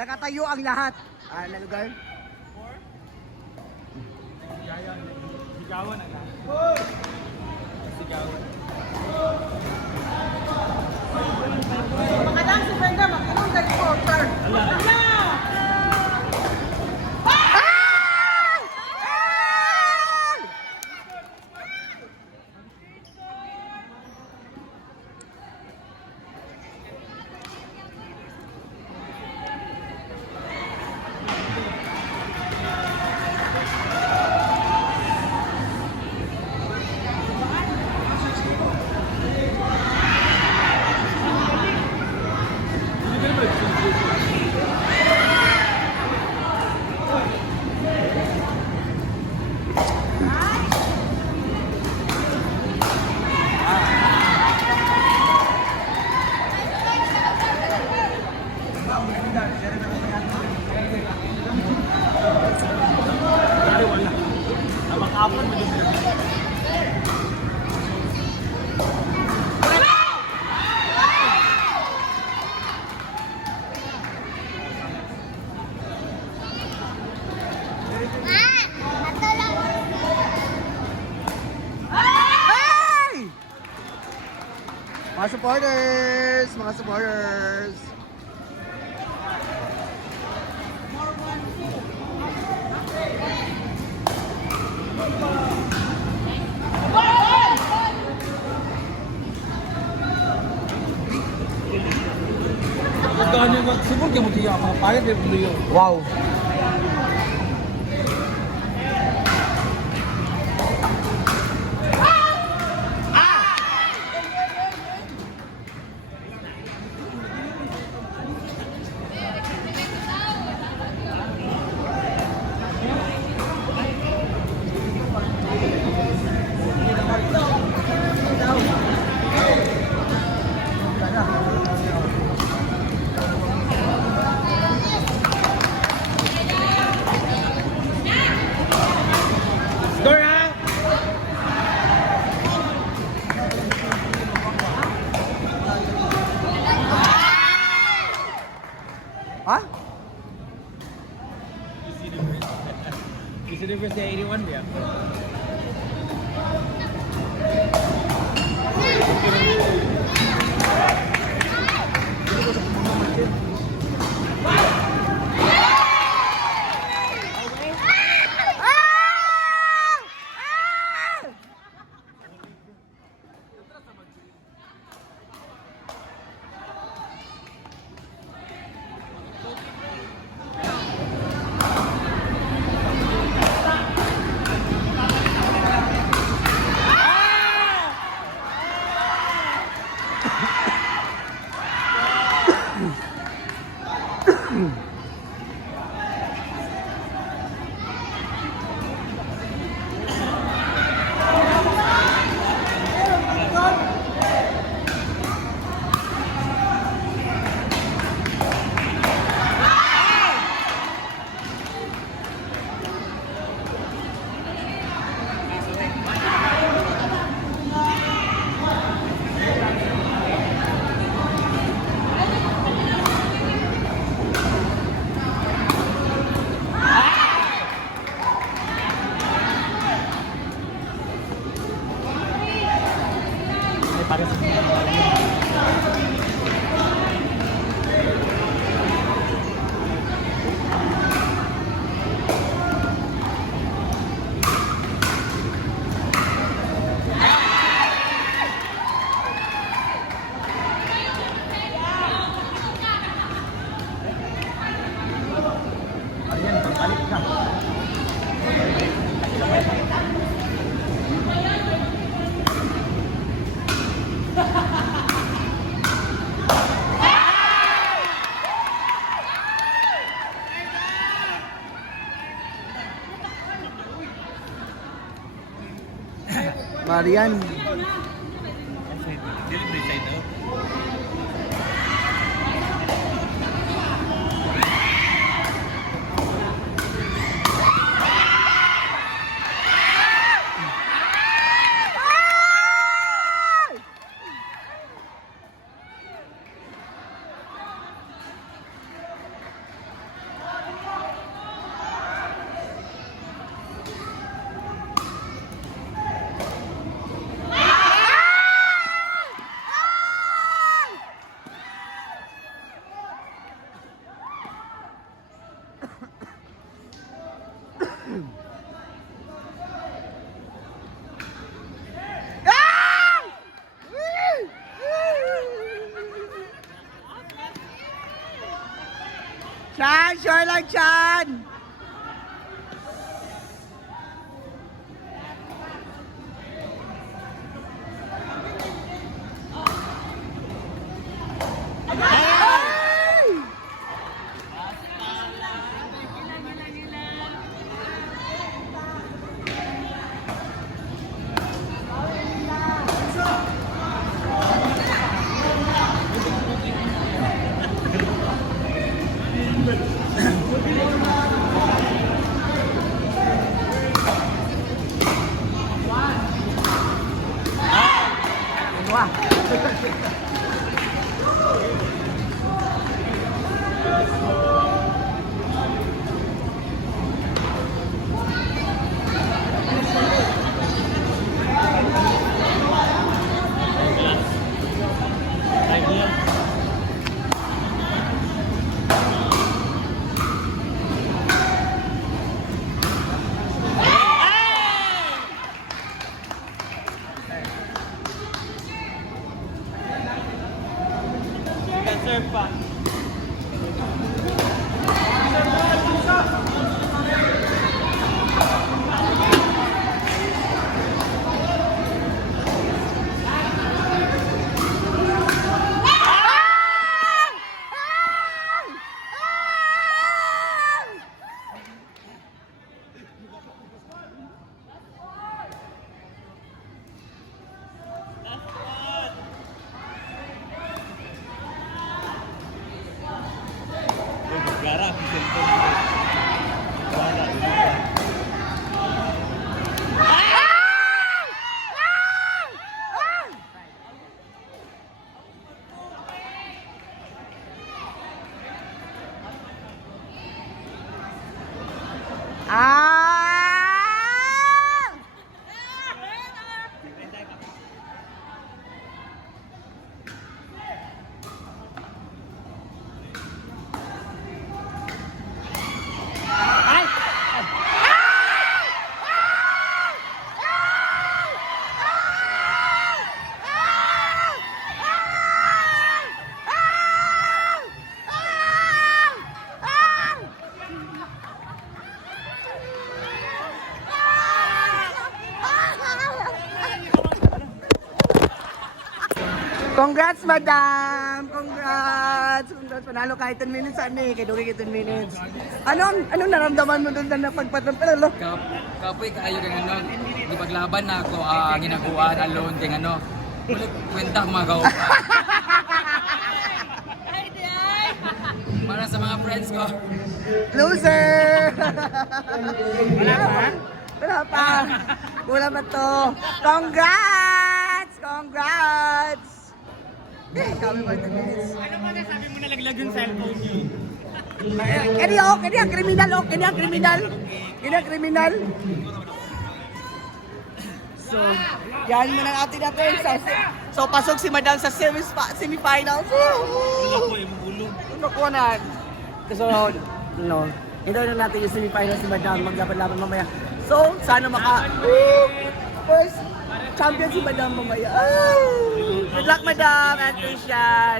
Nakatayo ang lahat. Na lugar? Sigawan na. Sigawan. Makadang si Brenda, mag-inong dali po, sir. Allah! Mga supporters! Mga supporters! Wow! Ha? You see the verse 81 there? Marian. Chan, sure lang, Chan! Ay! Wah. Serve pa. Garap, cellphone. Wala. Ah! Congrats, madam! Congrats! Congrats! Panalo kahit 10 minutes, ani. Kaya dugi 10 minutes. Anong naramdaman mo doon na napagpatapalo? Kapoy kaayo kang ano, di paglaban na ako ginagawa alone ting ano. Ulit kwenta ko magawa. Para sa mga friends ko. Loser! Wala pa? Wala pa. Wala pa to. Congrats! Congrats! Kami ba 10 minutes? Ano ba nasabi mo nalaglag yung cellphone niyo? Kani ang kriminal, kani ang kriminal. Kani ang kriminal. So, yan mo na natin natin. So, pasok si Madam sa semifinals. Ako eh, magulong. Nakunan. So, no. Hintayin na natin yung semifinals si Madam. Maglaban-laban mamaya. So, sana first champion si Madam mamaya. Good luck, Madam and Christian.